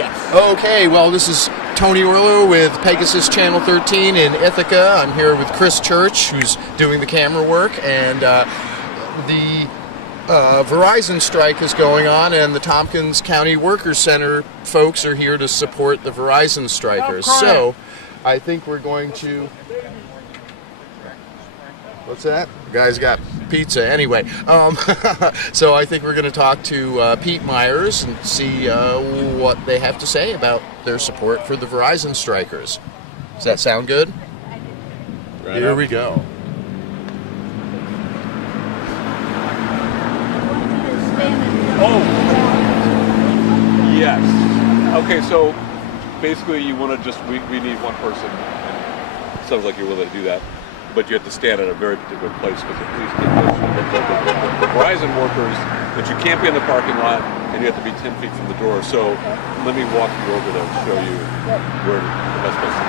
Yes. Okay, well, this is Tony Orlo with Pegasus Channel 13 in Ithaca. I'm here with Chris Church, who's doing the camera work, and the Verizon strike is going on, and the Tompkins County Workers Center folks are here to support the Verizon strikers. So, I think we're going to... What's that? The guy's got pizza. Anyway, so I think we're going to talk to Pete Myers and see what they have to say about their support for the Verizon strikers. Does that sound good? Right. Here we go. Oh, yes. Okay, so basically you want to just, we need one person. It sounds like you're willing to do that. But you have to stand at a very particular place because the police can't go the Verizon workers, but you can't be in the parking lot and you have to be 10 feet from the door. So let me walk you over there and show you where the best place to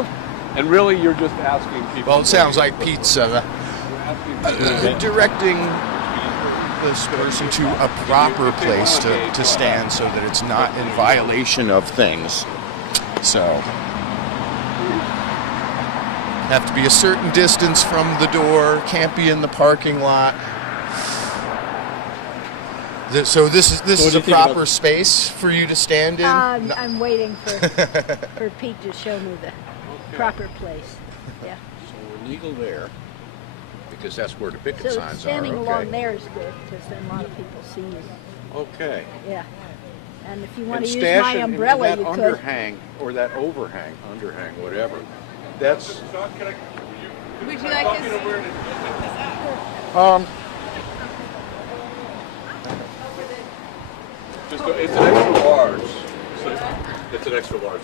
go. And really you're just asking people. Well, it sounds like Pete's directing this person to a proper place to stand so that it's not in violation of things. So... have to be a certain distance from the door, can't be in the parking lot. So this is a proper space for you to stand in? I'm waiting for Pete to show me the proper place. Yeah. So we're legal there, because that's where the picket So signs are. standing along there is good, because then a lot of people see you. Okay. Yeah. And if you want And to use my stash it in umbrella, that you could. underhang, or that underhang, whatever. That's... Would you like this? It's an extra large. So it's an extra large.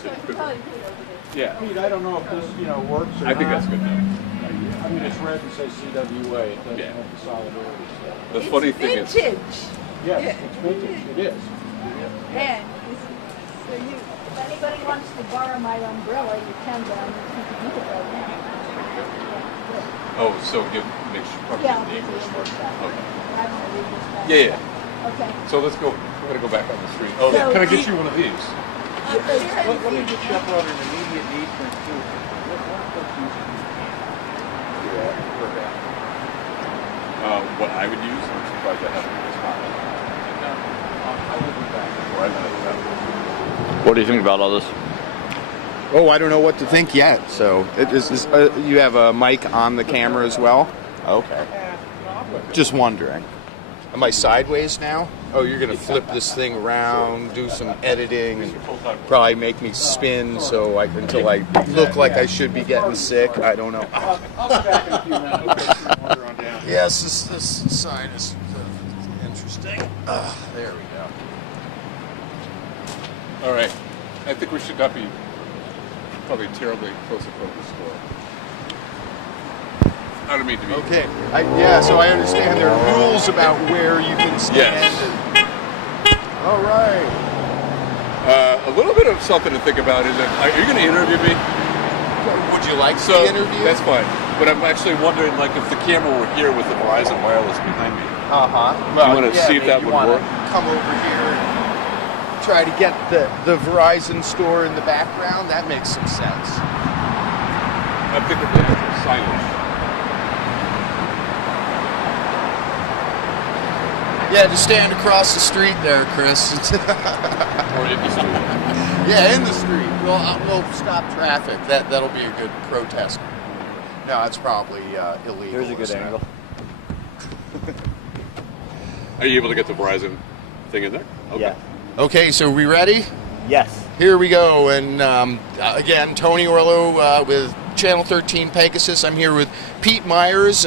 Yeah. Pete, I don't know if this, works or not. I think that's good enough. I mean, it's red and says CWA. It doesn't have the solidarity stuff. The funny thing is... Vintage. Yes, it's vintage. It is. And So if anybody wants to borrow my umbrella, you can, but I'm going to do it right now. Oh, so make sure probably Yeah, the English I'll one. do that. Okay. I want to read this back. Yeah. Okay. So let's go. We're gonna go back on the street. Oh, So can I get Pete- you one of these? Let me just check out an immediate need for two. What I would use? I'm surprised I haven't in this pocket. I will be back. What do you think about all this? Oh, I don't know what to think yet. So, you have a mic on the camera as well? Okay. Just wondering. Am I sideways now? Oh, you're going to flip this thing around, do some editing, and probably make me spin until I look like I should be getting sick. I don't know. Yes, this sign is interesting. There we go. All right. I think we should not be probably terribly close to focus score. I don't mean to be. Okay. So I understand there are rules about where you can stand. Yes. All right. A little bit of something to think about is that are you going to interview me? Would you like So the interview? that's fine. But I'm actually wondering, like, if the camera were here with the Verizon wireless behind me. Well, you want to see if that you would wanna work? Come over here and try to get the Verizon store in the background. That makes some sense. I'm thinking of the actual signage. Yeah, just stand across the street there, Chris. Or in the street. Yeah, in the street. We'll stop traffic. That'll be a good protest. No, it's probably illegal. Here's a good angle. Are you able to get the Verizon thing in there? Okay. Yeah. Okay, so we ready? Yes. Here we go. And again, Tony Orlo with Channel 13 Pegasus. I'm here with Pete Myers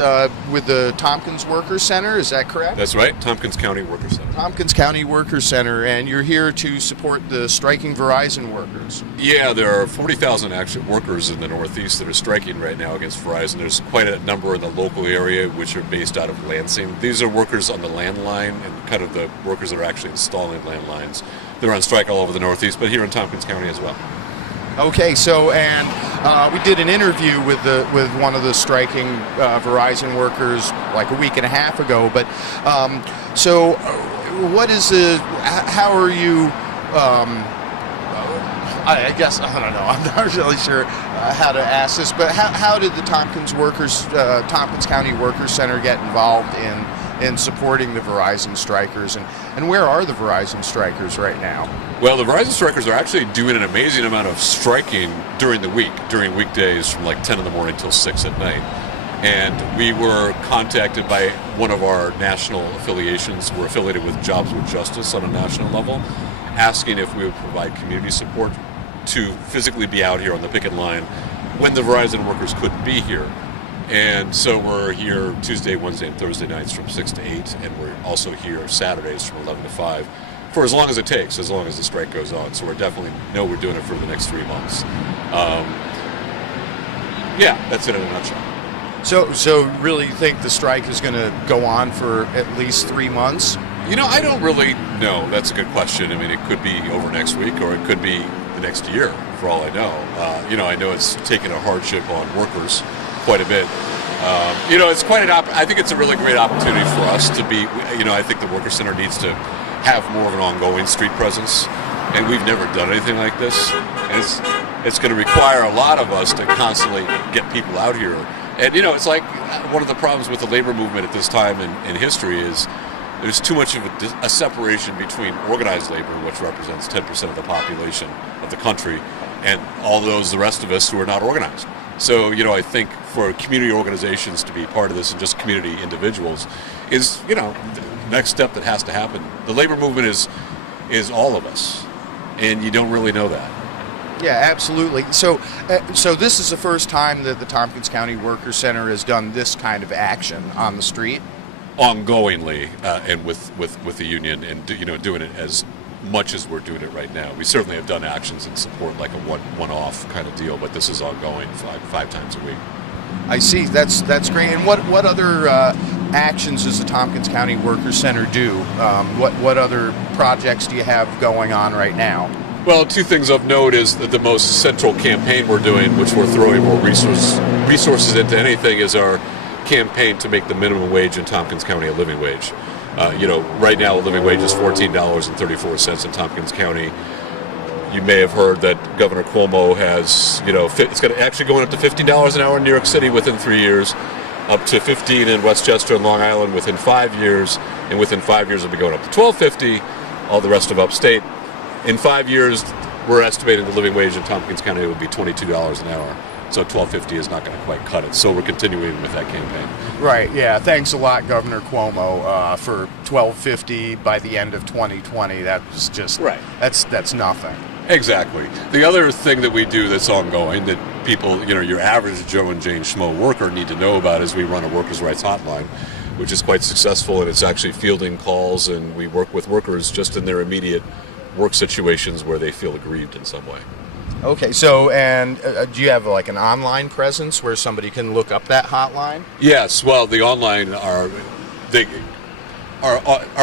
with the Tompkins Workers Center. Is that correct? That's right. Tompkins County Workers Center. Tompkins County Workers Center, and you're here to support the striking Verizon workers. Yeah, there are 40,000 actual workers in the Northeast that are striking right now against Verizon. There's quite a number in the local area which are based out of Lansing. These are workers on the landline and kind of the workers that are actually installing landlines. They're on strike all over the Northeast, but here in Tompkins County as well. Okay, so we did an interview with one of the striking Verizon workers like a week and a half ago. But so what is the? How are you? I guess I don't know. I'm not really sure how to ask this, but how did the Tompkins County Workers Center get involved in supporting the Verizon strikers, and where are the Verizon strikers right now? Well, the Verizon strikers are actually doing an amazing amount of striking during the week, during weekdays from like 10 in the morning till 6 at night. And we were contacted by one of our national affiliations. We're affiliated with Jobs with Justice on a national level, asking if we would provide community support to physically be out here on the picket line when the Verizon workers couldn't be here. And so we're here Tuesday, Wednesday, and Thursday nights from 6 to 8, and we're also here Saturdays from 11 to 5 for as long as it takes, as long as the strike goes on. So we're definitely know we're doing it for the next 3 months. Yeah, that's it in a nutshell. So really think the strike is going to go on for at least 3 months? You know, I don't really know. That's a good question. I mean, it could be over next week, or it could be the next year, for all I know. I know it's taken a hardship on workers quite a bit. It's quite I think it's a really great opportunity for us to be, I think the Workers Center needs to have more of an ongoing street presence, and we've never done anything like this. And it's going to require a lot of us to constantly get people out here. And, it's like one of the problems with the labor movement at this time in history is there's too much of a separation between organized labor, which represents 10% of the population of the country, and all the rest of us who are not organized. So, I think for community organizations to be part of this, and just community individuals, is, the next step that has to happen. The labor movement is all of us, and you don't really know that. Yeah, absolutely. So this is the first time that the Tompkins County Workers Center has done this kind of action on the street? Ongoingly, and with the union, and doing it as much as we're doing it right now. We certainly have done actions in support, like a one-off kind of deal, but this is ongoing five times a week. I see. That's great. And what other actions does the Tompkins County Workers Center do? What other projects do you have going on right now? Well, two things of note is that the most central campaign we're doing, which we're throwing more resources into anything, is our campaign to make the minimum wage in Tompkins County a living wage. Right now a living wage is $14.34 in Tompkins County. You may have heard that Governor Cuomo has, it's going to actually going up to $15 an hour in New York City within 3 years, up to $15 in Westchester and Long Island within 5 years, and within 5 years it'll be going up to $12.50, all the rest of upstate. In 5 years, we're estimating the living wage in Tompkins County would be $22 an hour. So $12.50 is not going to quite cut it. So we're continuing with that campaign. Right. Yeah. Thanks a lot, Governor Cuomo, for $12.50 by the end of 2020. That was just right. That's nothing. Exactly. The other thing that we do that's ongoing that people, your average Joe and Jane Schmo worker need to know about is we run a workers' rights hotline, which is quite successful, and it's actually fielding calls, and we work with workers just in their immediate work situations where they feel aggrieved in some way. Okay, so, and do you have like an online presence where somebody can look up that hotline? Yes, well, the online our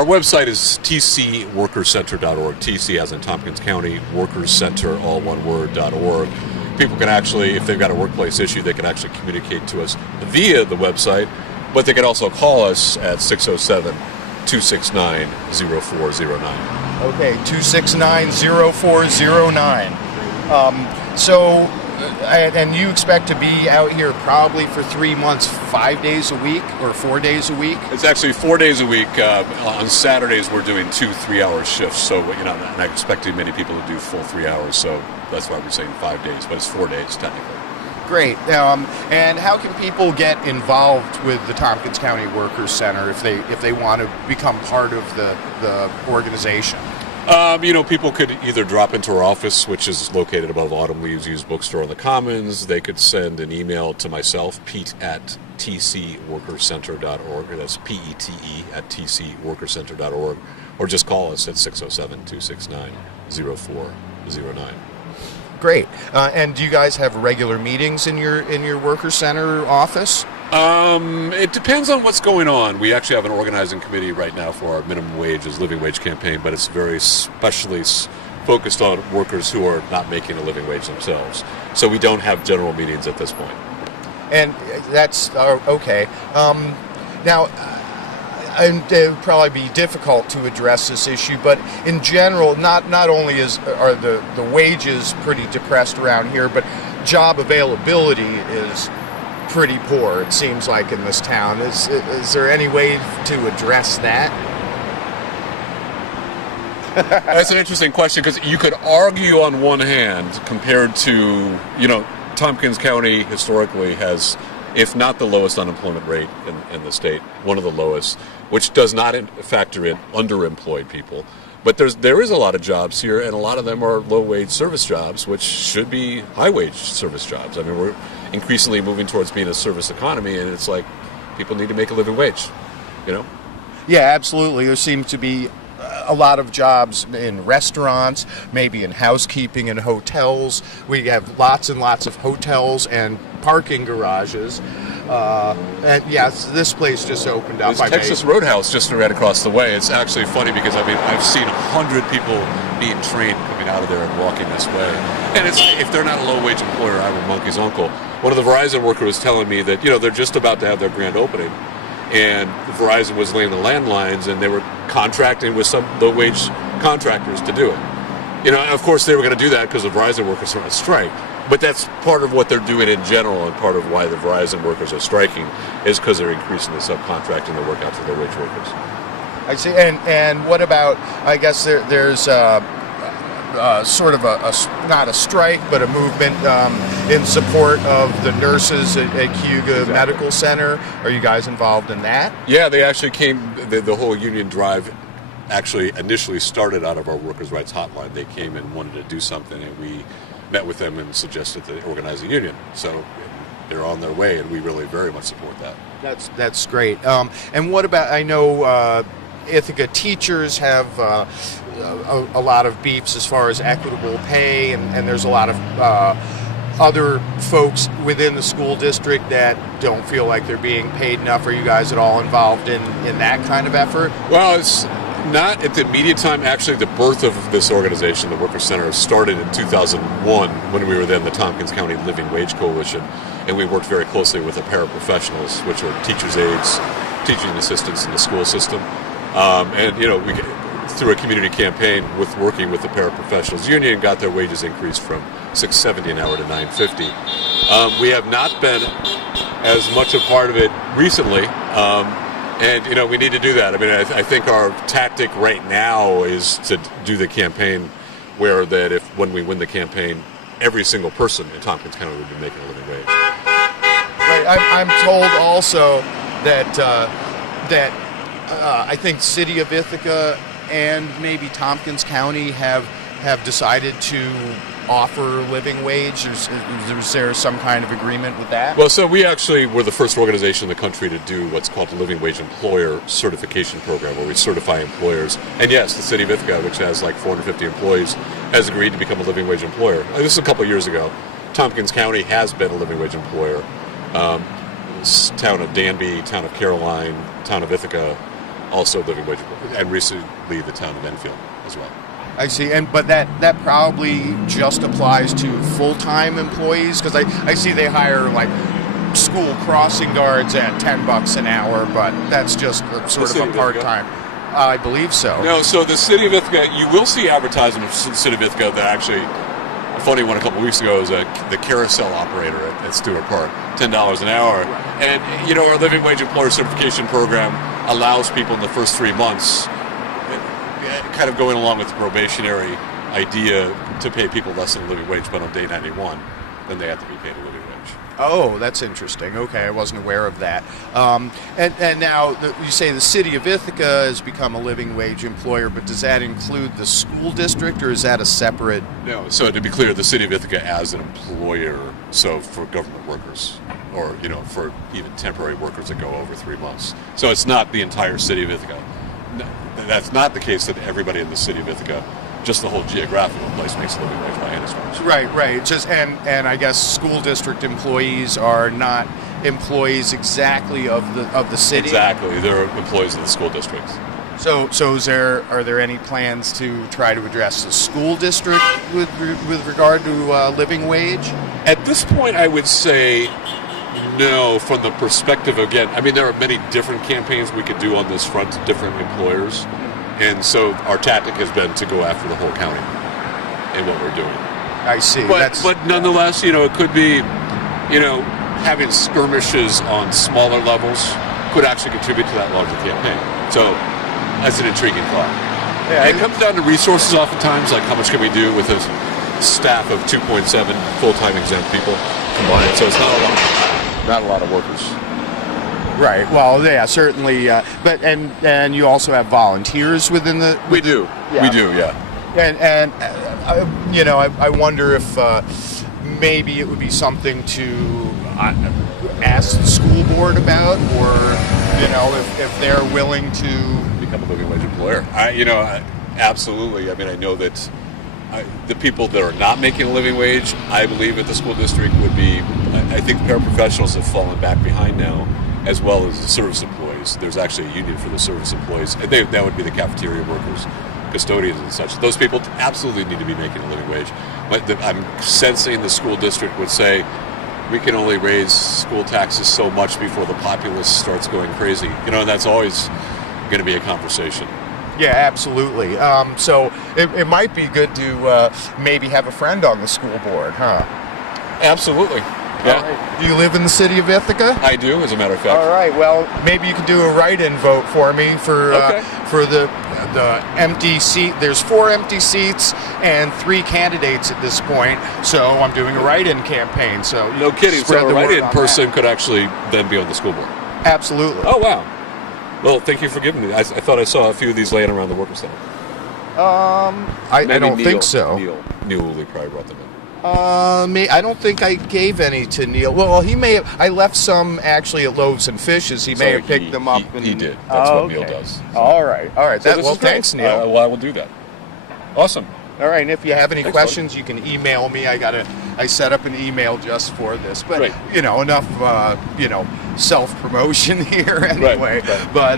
website is tcworkerscenter.org. TC as in Tompkins County Workers Center, all one word, .org. People can actually, if they've got a workplace issue, they can actually communicate to us via the website, but they can also call us at 607-269-0409. Okay, 269-0409. And you expect to be out here probably for 3 months, 5 days a week or 4 days a week? It's actually 4 days a week. On Saturdays, we're doing 2 3-hour shifts. So, I'm not expecting many people to do full 3 hours. So that's why we're saying 5 days, but it's 4 days technically. Great. And how can people get involved with the Tompkins County Workers Center if they want to become part of the organization? People could either drop into our office, which is located above Autumn Leaves Used Bookstore in the Commons. They could send an email to myself, Pete at tcworkerscenter.org, or that's PETE at tcworkerscenter.org, or just call us at 607-269-0409. Great. And do you guys have regular meetings in your Workers Center office? It depends on what's going on. We actually have an organizing committee right now for our minimum wages, living wage campaign, but it's very specially focused on workers who are not making a living wage themselves. So we don't have general meetings at this point. And that's okay. Now, and it would probably be difficult to address this issue, but in general, not only are the wages pretty depressed around here, but job availability is pretty poor, it seems like, in this town. Is there any way to address that? That's an interesting question, because you could argue on one hand, compared to, Tompkins County historically has, if not the lowest unemployment rate in the state, one of the lowest, which does not factor in underemployed people. But there is a lot of jobs here, and a lot of them are low-wage service jobs, which should be high-wage service jobs. I mean, we're increasingly moving towards being a service economy, and it's like people need to make a living wage, Yeah, absolutely. There seems to be a lot of jobs in restaurants, maybe in housekeeping and hotels. We have lots and lots of hotels and parking garages. And yes, this place just opened up. There's Texas Roadhouse just right across the way. It's actually funny because I've seen 100 people being trained coming out of there and walking this way. And if they're not a low-wage employer, I'm a monkey's uncle. One of the Verizon workers was telling me that they're just about to have their grand opening, and Verizon was laying the landlines, and they were contracting with some low-wage contractors to do it. Of course they were going to do that because the Verizon workers are on strike. But that's part of what they're doing in general, and part of why the Verizon workers are striking is because they're increasingly subcontracting their work out to their wage workers. I see. And what about, I guess there's sort of not a strike, but a movement in support of the nurses at Cayuga Medical Center. Are you guys involved in that? Yeah, they actually came, the whole union drive actually initially started out of our workers' rights hotline. They came and wanted to do something, and we met with them and suggested they organize a union. So they're on their way, and we really very much support that. That's great. And what about, I know Ithaca teachers have a lot of beeps as far as equitable pay, and there's a lot of other folks within the school district that don't feel like they're being paid enough. Are you guys at all involved in that kind of effort? Well, it's not at the immediate time. Actually, the birth of this organization, the Workers Center, started in 2001 when we were then the Tompkins County Living Wage Coalition, and we worked very closely with the paraprofessionals, which are teachers' aides, teaching assistants in the school system. And we through a community campaign with working with the paraprofessionals union, got their wages increased from $6.70 an hour to $9.50. We have not been as much a part of it recently. And we need to do that. I mean, I think our tactic right now is to do the campaign where that when we win the campaign, every single person in Tompkins County would be making a living wage. Right. I'm told also that I think City of Ithaca and maybe Tompkins County have decided to offer living wage. Is there some kind of agreement with that? Well, so we actually were the first organization in the country to do what's called the Living Wage Employer Certification Program, where we certify employers. And yes, the City of Ithaca, which has like 450 employees, has agreed to become a living wage employer. This is a couple of years ago. Tompkins County has been a living wage employer. Town of Danby, town of Caroline, town of Ithaca, also living wage employer, and recently the town of Enfield as well. I see, but that probably just applies to full-time employees, because I see they hire like school crossing guards at $10 an hour, but that's just sort of a part-time. I believe so. No, so the City of Ithaca, you will see advertisements in the City of Ithaca that actually, a funny one a couple of weeks ago, is the carousel operator at Stewart Park, $10 an hour. And, our living wage employer certification program allows people in the first 3 months, kind of going along with the probationary idea, to pay people less than a living wage, but on day 91, then they have to be paid a living wage. Oh, that's interesting. Okay, I wasn't aware of that. And now you say the City of Ithaca has become a living wage employer, but does that include the school district, or is that a separate? No, so to be clear, the City of Ithaca as an employer, so for government workers, or for even temporary workers that go over 3 months. So it's not the entire City of Ithaca. No, that's not the case that everybody in the City of Ithaca, just the whole geographical place, makes a living wage by any stretch. Right. Just and I guess school district employees are not employees exactly of the city. Exactly, they're employees of the school district. So are there any plans to try to address the school district with regard to living wage? At this point, I would say No, from the perspective, again, I mean, there are many different campaigns we could do on this front to different employers. And so our tactic has been to go after the whole county in what we're doing. I see. But nonetheless, it could be, having skirmishes on smaller levels could actually contribute to that larger campaign. So that's an intriguing thought. Yeah, it comes down to resources oftentimes, like how much can we do with a staff of 2.7 full-time exempt people combined. So it's not a lot of workers. Right. Well, yeah, certainly. But and you also have volunteers within the. We do. Yeah. We do. Yeah. And I wonder if maybe it would be something to ask the school board about, or if they're willing to become a living wage employer. Absolutely. I mean, I know that the people that are not making a living wage, I believe at the school district would be. I think paraprofessionals have fallen back behind now, as well as the service employees. There's actually a union for the service employees. And that would be the cafeteria workers, custodians and such. Those people absolutely need to be making a living wage. But I'm sensing the school district would say, we can only raise school taxes so much before the populace starts going crazy. And that's always going to be a conversation. Yeah, absolutely. So it might be good to maybe have a friend on the school board, huh? Absolutely. Yeah. Right. Do you live in the city of Ithaca? I do, as a matter of fact. All right. Well, maybe you could do a write-in vote for me for the empty seat. There's 4 empty seats and 3 candidates at this point. So I'm doing a write-in campaign. So no kidding. Spread So a the word write-in on person that. could actually then be on the school board. Absolutely. Oh wow. Well, thank you for giving me. I thought I saw a few of these laying around the Workers Center. I don't think so. Neil Woolley probably brought them in. I don't think I gave any to Neil. Well, he may have. I left some actually at Loaves and Fishes. He may have picked them up. He did. That's what Neil does. All right. So thanks, Neil. Well, I will do that. Awesome. All right. And if you have any Thanks, questions, you can email me. I set up an email just for this. But Right. Enough. Self promotion here anyway. Right. But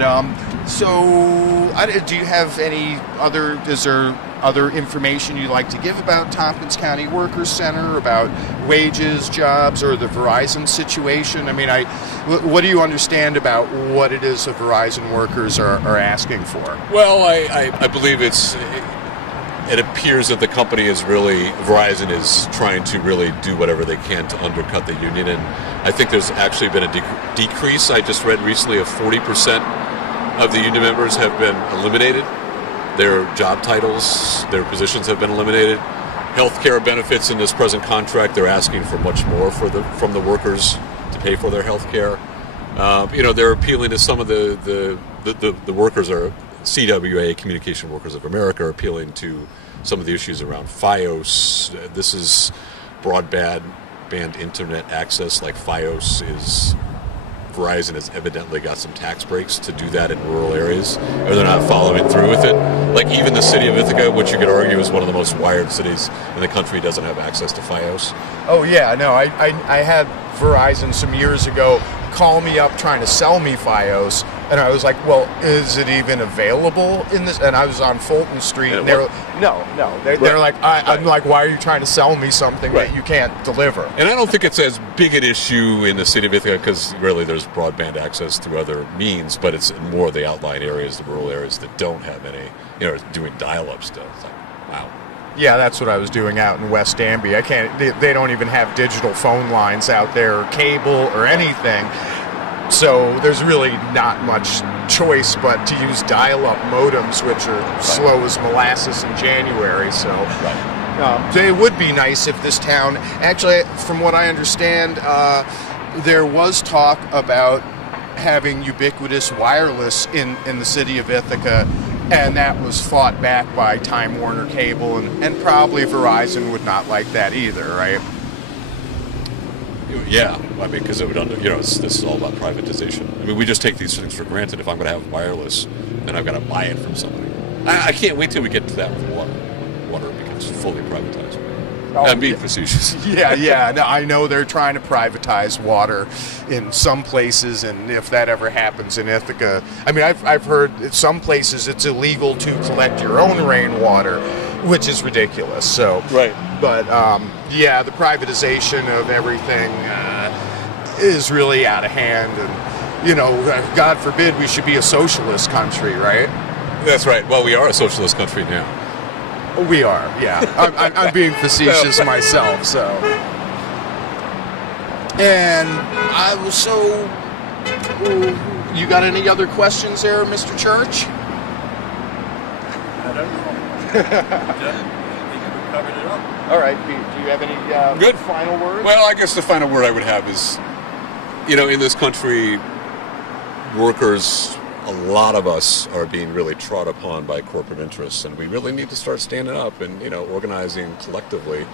do you have any other? Is there other information you'd like to give about Tompkins County Workers Center, about wages, jobs, or the Verizon situation? I mean, what do you understand about what it is the Verizon workers are asking for? Well, I believe it appears that the company is Verizon is trying to really do whatever they can to undercut the union, and I think there's actually been a decrease. I just read recently of 40% of the union members have been eliminated. Their job titles, their positions have been eliminated. Healthcare benefits in this present contract, they're asking for much more from the workers to pay for their healthcare. They're appealing to some of the workers are CWA, Communication Workers of America, are appealing to some of the issues around FiOS. This is broadband internet access, like FiOS is. Verizon has evidently got some tax breaks to do that in rural areas, or they're not following through with it. Like even the city of Ithaca, which you could argue is one of the most wired cities in the country, doesn't have access to FiOS. Oh yeah, no, I had Verizon some years ago call me up trying to sell me FiOS, and I was like, well, is it even available in this? And I was on Fulton Street, and they were they're like, I'm like, why are you trying to sell me something that you can't deliver? And I don't think it's as big an issue in the city of Ithaca because really there's broadband access through other means, but it's more the outlying areas, the rural areas that don't have any, doing dial-up stuff. It's like, wow. Yeah, that's what I was doing out in West Danby. They don't even have digital phone lines out there, or cable, or anything. So there's really not much choice but to use dial-up modems, which are slow as molasses in January. So it would be nice if this town, actually, from what I understand, there was talk about having ubiquitous wireless in the city of Ithaca, and that was fought back by Time Warner Cable, and probably Verizon would not like that either, right? Yeah, I mean, because it would this is all about privatization. I mean, we just take these things for granted. If I'm going to have wireless, then I've got to buy it from somebody. I can't wait till we get to that with water. Water becomes fully privatized. I'm being facetious. Yeah. No, I know they're trying to privatize water in some places, and if that ever happens in Ithaca, I mean, I've heard in some places it's illegal to collect your own rainwater, which is ridiculous. So, right. But the privatization of everything, is really out of hand, and God forbid we should be a socialist country, right? That's right. Well, we are a socialist country now. We are, yeah. I'm being facetious myself, so. And you got any other questions there, Mr. Church? I don't know. I think we covered it up. All right, Pete, do you have any Good final words? Well, I guess the final word I would have is, in this country, workers, a lot of us are being really trod upon by corporate interests, and we really need to start standing up and, organizing collectively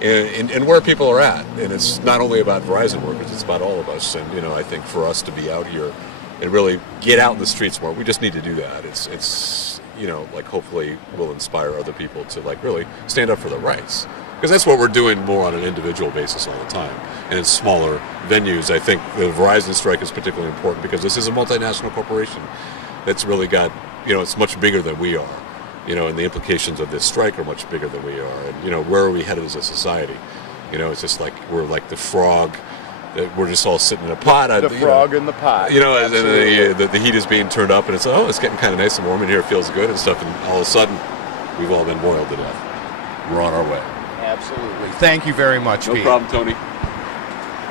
and where people are at. And it's not only about Verizon workers, it's about all of us. And, I think for us to be out here and really get out in the streets more, we just need to do that. It's hopefully we'll inspire other people to, really stand up for their rights. Because that's what we're doing more on an individual basis all the time. And in smaller venues, I think the Verizon strike is particularly important because this is a multinational corporation that's really got, it's much bigger than we are. And the implications of this strike are much bigger than we are. And, where are we headed as a society? It's just like we're like the frog. We're just all sitting in a pot. The frog in the pot. And the heat is being turned up, and it's getting kind of nice and warm in here. It feels good and stuff. And all of a sudden, we've all been boiled to death. We're on our way. Absolutely. Thank you very much, Pete. No problem, Tony.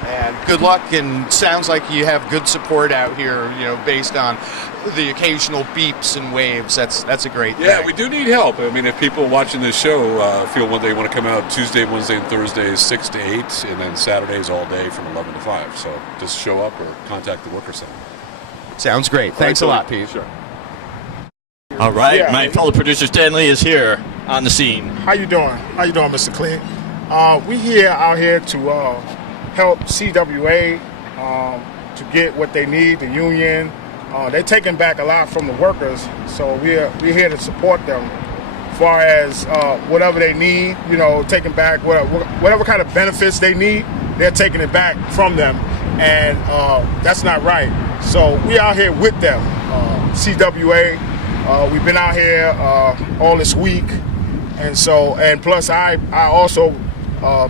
And good luck, and sounds like you have good support out here, based on the occasional beeps and waves. That's a great thing. Yeah, we do need help. I mean, if people watching this show feel they want to come out Tuesday, Wednesday, and Thursdays 6 to 8, and then Saturdays all day from 11 to 5. So just show up or contact the Workers Center. Sounds great. Thanks a lot, Pete. Sure. All right, my fellow producer Stanley is here on the scene. How you doing? How you doing, Mr. Clean? We out here to help CWA to get what they need, the union. They're taking back a lot from the workers, so we're here to support them as far as whatever they need, taking back whatever kind of benefits they need, they're taking it back from them, and that's not right. So we out here with them, CWA. We've been out here all this week, and plus I also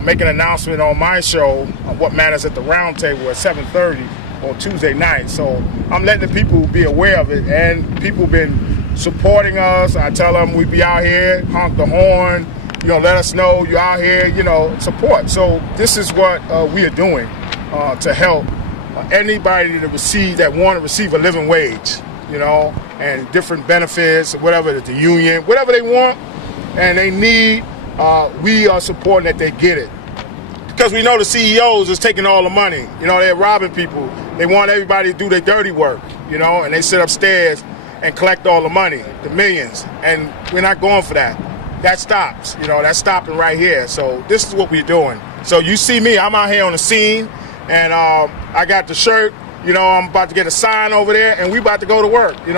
make an announcement on my show, What Matters at the Round Table, at 7:30 on Tuesday night. So I'm letting the people be aware of it, and people been supporting us. I tell them we be out here, honk the horn, let us know you're out here, support. So this is what we are doing to help anybody that want to receive a living wage, and different benefits, whatever, the union, whatever they want and they need, we are supporting that they get it. Because we know the CEOs is taking all the money. They're robbing people. They want everybody to do their dirty work, and they sit upstairs and collect all the money, the millions. And we're not going for that. That stops. That's stopping right here. So this is what we're doing. So you see me, I'm out here on the scene, and I got the shirt. I'm about to get a sign over there, and we about to go to work. We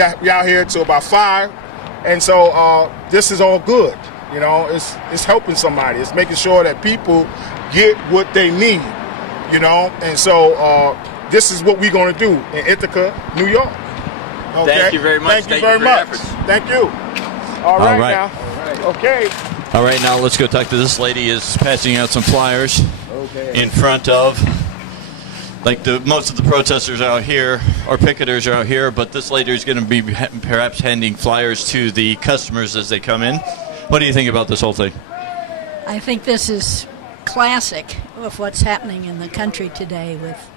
out here till about 5. And so this is all good. It's helping somebody. It's making sure that people get what they need, And so this is what we're going to do in Ithaca, New York. Okay? Thank you very much. Thank you very much. Thank you. All right now. Okay. All right, now let's go talk to this lady is passing out some flyers in front of, most of the protesters out here, or picketers are out here, but this lady is going to be perhaps handing flyers to the customers as they come in. What do you think about this whole thing? I think this is classic of what's happening in the country today with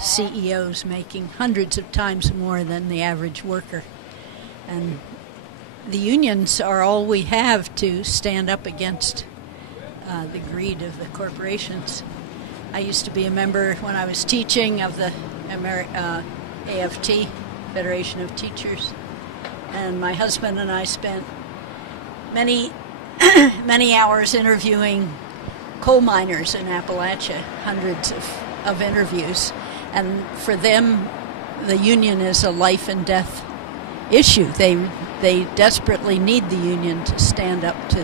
CEOs making hundreds of times more than the average worker. And the unions are all we have to stand up against the greed of the corporations. I used to be a member when I was teaching of the AFT, Federation of Teachers, and my husband and I spent many hours interviewing coal miners in Appalachia, hundreds of interviews, and for them the union is a life and death issue. They desperately need the union to stand up to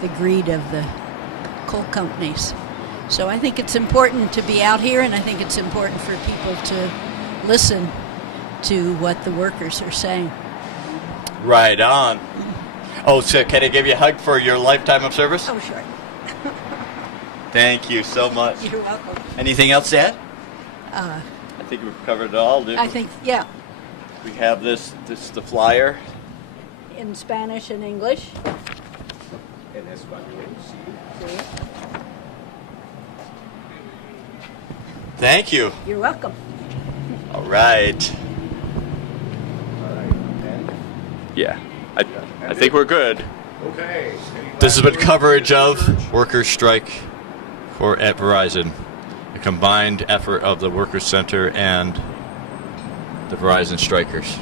the greed of the coal companies. So I think it's important to be out here, and I think it's important for people to listen to what the workers are saying. Right on. Oh, so can I give you a hug for your lifetime of service? Oh, sure. Thank you so much. You're welcome. Anything else to add? Uh, I think we've covered it all. Didn't I we? think, yeah, We have this is the flyer. in Spanish and English. Thank you. You're welcome. All right. Yeah, I think we're good. Okay. This has been coverage of workers' strike at Verizon, a combined effort of the Workers Center and the Verizon strikers.